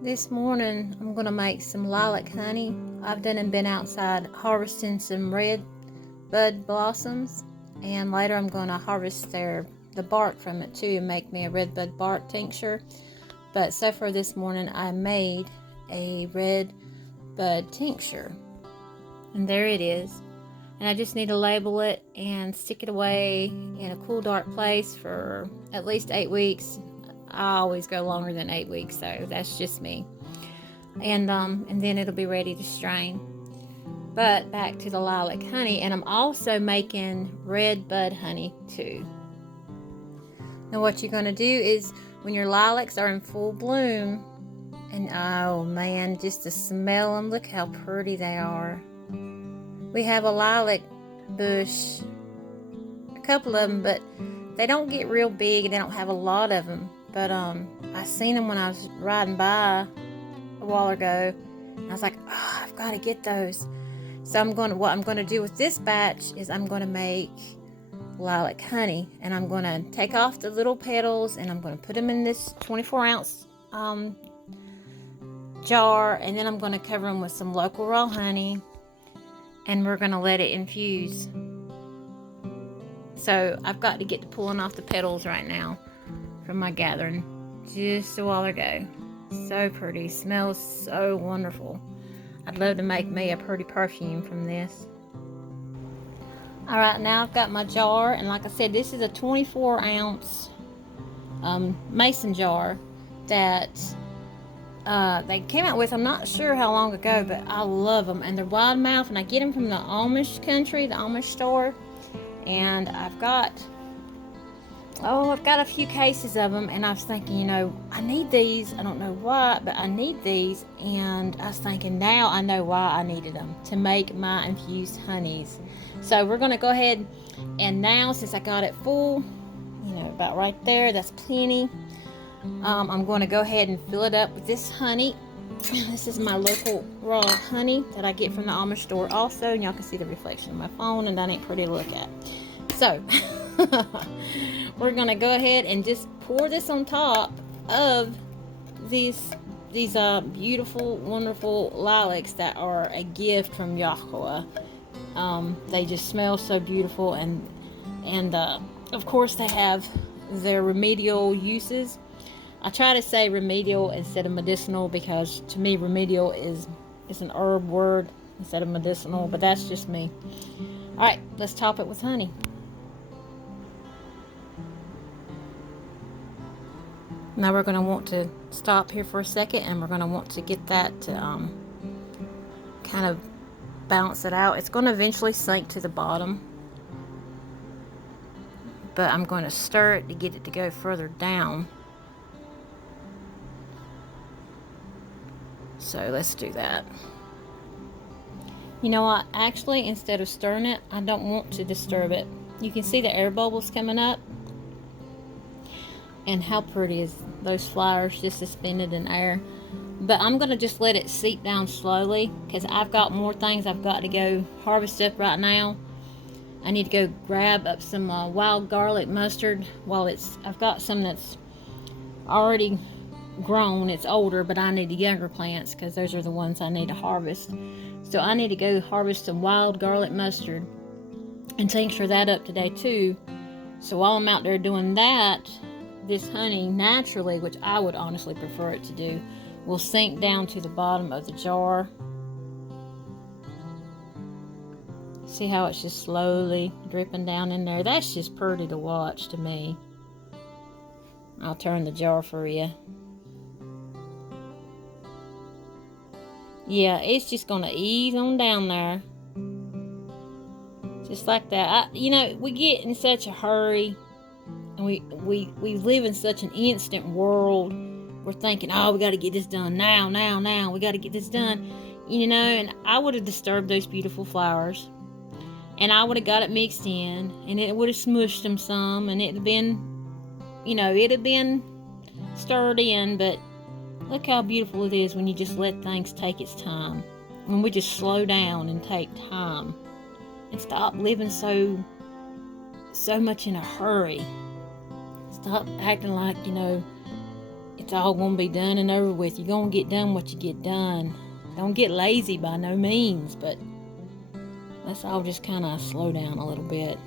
This morning I'm going to make some lilac honey. I've done and been outside harvesting some red bud blossoms, and later I'm going to harvest the bark from it too and make me a red bud bark tincture. But so far this morning I made a red bud tincture, and there it is. And I just need to label it and stick it away in a cool dark place for at least 8 weeks. I always go longer than 8 weeks, so that's just me. And then it'll be ready to strain. But back to the lilac honey, and I'm also making red bud honey too. Now what you're gonna do is, when your lilacs are in full bloom, and oh man, just to smell them, look how pretty they are. We have a lilac bush, a couple of them, but they don't get real big and they don't have a lot of them. But I seen them when I was riding by a while ago, and I was like, oh, I've got to get those. So what I'm going to do with this batch is I'm going to make lilac honey, and I'm going to take off the little petals and I'm going to put them in this 24-ounce jar, and then I'm going to cover them with some local raw honey, and we're going to let it infuse. So I've got to get to pulling off the petals right now from my gathering just a while ago. So pretty, smells so wonderful. I'd love to make me a pretty perfume from this. Alright, now I've got my jar, and like I said, this is a 24-ounce mason jar that they came out with. I'm not sure how long ago, but I love them, and they're wide mouth, and I get them from the Amish country, the Amish store, and I've got a few cases of them, and I was thinking, I need these. I don't know why, but I need these, and I was thinking, now I know why I needed them, to make my infused honeys. So we're going to go ahead, and now since I got it full, about right there, that's plenty. I'm going to go ahead and fill it up with this honey. This is my local raw honey that I get from the Amish store also, and y'all can see the reflection of my phone, and that ain't pretty to look at. So we're going to go ahead and just pour this on top of these beautiful, wonderful lilacs that are a gift from Yahuwah. They just smell so beautiful, and of course they have their remedial uses. I try to say remedial instead of medicinal, because to me remedial is an herb word instead of medicinal, but that's just me. Alright, let's top it with honey. Now we're going to want to stop here for a second, and we're going to want to get that to kind of balance it out. It's going to eventually sink to the bottom, but I'm going to stir it to get it to go further down. So let's do that. You know what? Actually, instead of stirring it, I don't want to disturb it. You can see the air bubbles coming up. And how pretty is those flowers just suspended in air. But I'm going to just let it seep down slowly, because I've got more things I've got to go harvest up right now. I need to go grab up some wild garlic mustard I've got some that's already grown. It's older, but I need the younger plants, because those are the ones I need to harvest. So I need to go harvest some wild garlic mustard and tincture that up today too. So while I'm out there doing that, this honey naturally, which I would honestly prefer it to do, will sink down to the bottom of the jar. See how it's just slowly dripping down in there? That's just pretty to watch to me. I'll turn the jar for you. Yeah, it's just going to ease on down there. Just like that. We get in such a hurry, and we live in such an instant world. We're thinking, oh, we got to get this done now. We got to get this done. And I would have disturbed those beautiful flowers. And I would have got it mixed in, and it would have smushed them some, and it'd have been, stirred in. But look how beautiful it is when you just let things take its time. When we just slow down and take time and stop living so much in a hurry. Stop acting like, it's all going to be done and over with. You're going to get done what you get done. Don't get lazy by no means, but let's all just kind of slow down a little bit.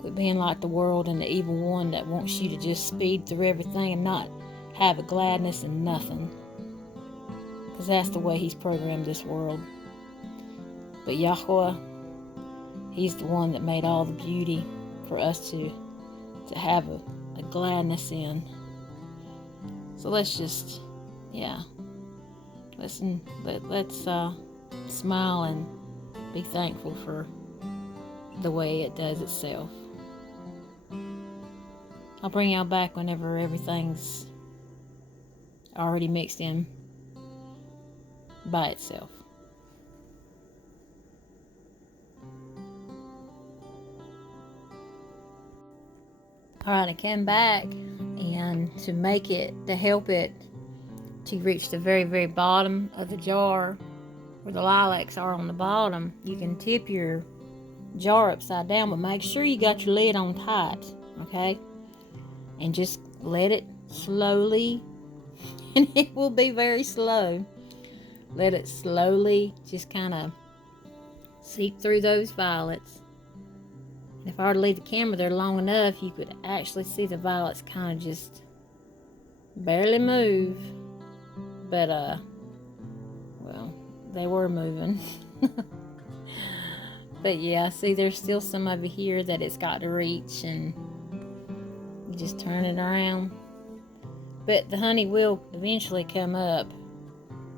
Quit being like the world and the evil one that wants you to just speed through everything and not have a gladness in nothing. Because that's the way he's programmed this world. But Yahuwah, he's the one that made all the beauty for us to have a gladness in. So let's just, let's smile and be thankful for the way it does itself. I'll bring y'all back whenever everything's already mixed in by itself. Alright, I came back, and to help it to reach the very, very bottom of the jar where the lilacs are on the bottom, you can tip your jar upside down, but make sure you got your lid on tight, okay? And just let it slowly, and it will be very slow, let it slowly just kind of seep through those violets. If I were to leave the camera there long enough, you could actually see the violets kind of just barely move. But, well, they were moving. But yeah, see, there's still some over here that it's got to reach, and you just turn it around. But the honey will eventually come up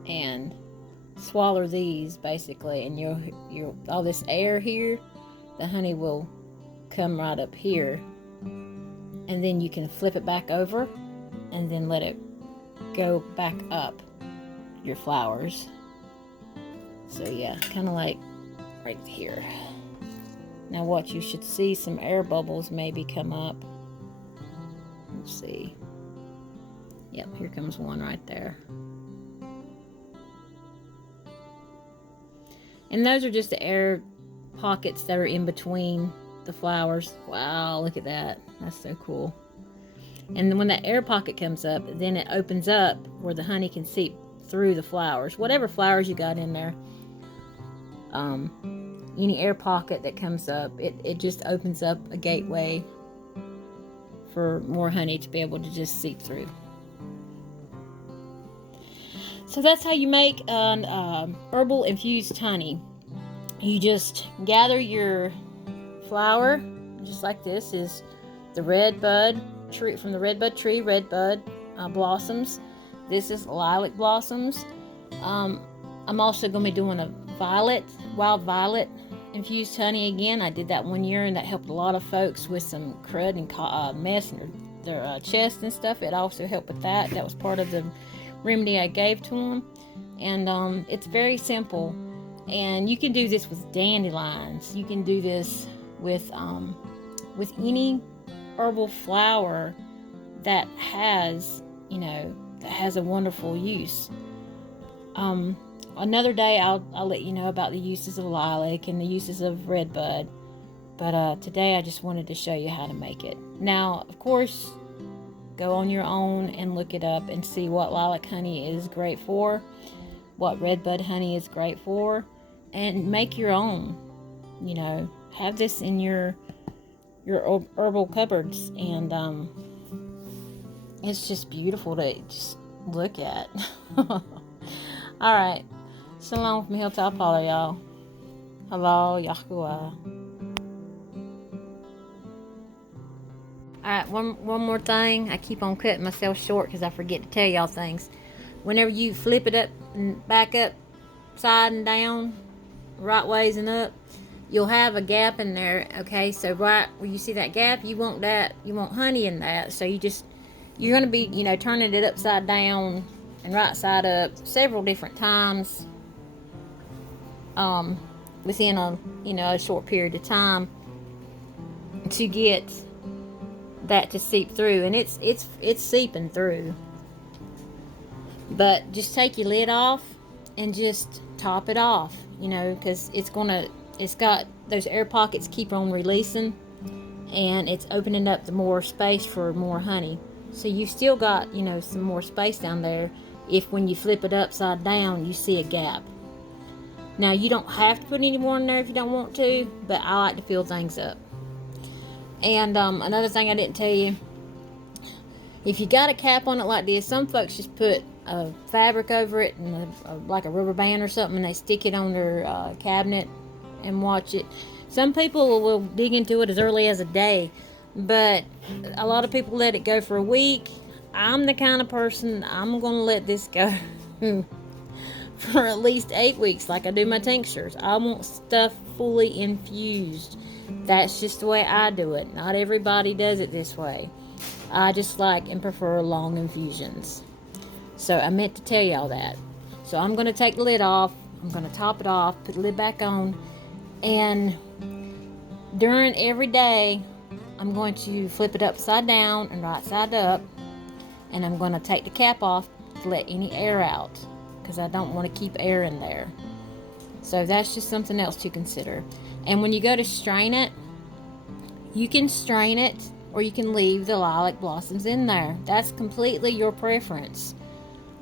and swallow these, basically, and you'll all this air here, the honey will come right up here, and then you can flip it back over and then let it go back up your flowers. So yeah, kind of like right here. Now watch, you should see some air bubbles maybe come up. Let's see. Yep, here comes one right there. And those are just the air pockets that are in between the flowers. Wow, look at that. That's so cool. And then when that air pocket comes up, then it opens up where the honey can seep through the flowers. Whatever flowers you got in there, any air pocket that comes up, it just opens up a gateway for more honey to be able to just seep through. So that's how you make an herbal infused honey. You just gather your flower, just like this is the red bud tree from the red bud tree, red bud blossoms. This is lilac blossoms. I'm also going to be doing a wild violet infused honey again. I did that one year, and that helped a lot of folks with some crud and mess in their chest and stuff. It also helped with that. That was part of the remedy I gave to them. And it's very simple. And you can do this with dandelions. You can do this with any herbal flower that has, that has a wonderful use. Another day I'll let you know about the uses of lilac and the uses of redbud. But today I just wanted to show you how to make it. Now, of course, go on your own and look it up and see what lilac honey is great for, what redbud honey is great for, and make your own. Have this in your herbal cupboards, and it's just beautiful to just look at. All right, Shalom from Hill'Top Hollar, y'all. Halal'YAHUAH. Alright, one more thing. I keep on cutting myself short because I forget to tell y'all things. Whenever you flip it up and back up, side and down, right ways and up, you'll have a gap in there. Okay, so right where you see that gap, you want honey in that. So you're going to be, turning it upside down and right side up several different times within a short period of time to get that to seep through, and it's seeping through. But just take your lid off and just top it off, because it's got those air pockets keep on releasing, and it's opening up the more space for more honey. So you've still got, some more space down there if when you flip it upside down, you see a gap. Now, you don't have to put any more in there if you don't want to, but I like to fill things up. And another thing I didn't tell you, if you got a cap on it like this, some folks just put a fabric over it and like a rubber band or something, and they stick it on their cabinet and watch it. Some people will dig into it as early as a day, but a lot of people let it go for a week. I'm the kind of person, I'm going to let this go for at least 8 weeks, like I do my tinctures. I want stuff fully infused. That's just the way I do it. Not everybody does it this way. I just like and prefer long infusions. So I meant to tell y'all that. So I'm going to take the lid off. I'm going to top it off, put the lid back on, and during every day, I'm going to flip it upside down and right side up, and I'm going to take the cap off to let any air out, because I don't want to keep air in there. So that's just something else to consider. And when you go to strain it, you can strain it or you can leave the lilac blossoms in there. That's completely your preference.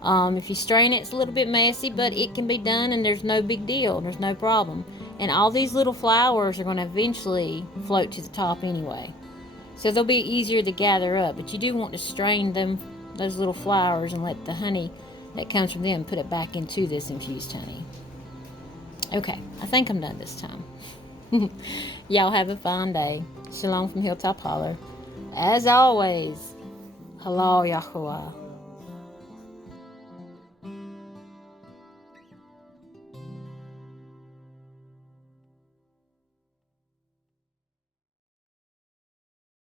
If you strain it, it's a little bit messy, but it can be done and there's no big deal. There's no problem. And all these little flowers are going to eventually float to the top anyway. So they'll be easier to gather up. But you do want to strain those little flowers, and let the honey that comes from them put it back into this infused honey. Okay, I think I'm done this time. Y'all have a fine day. Shalom from Hill'Top Hollar. As always, Halal'YAHUAH.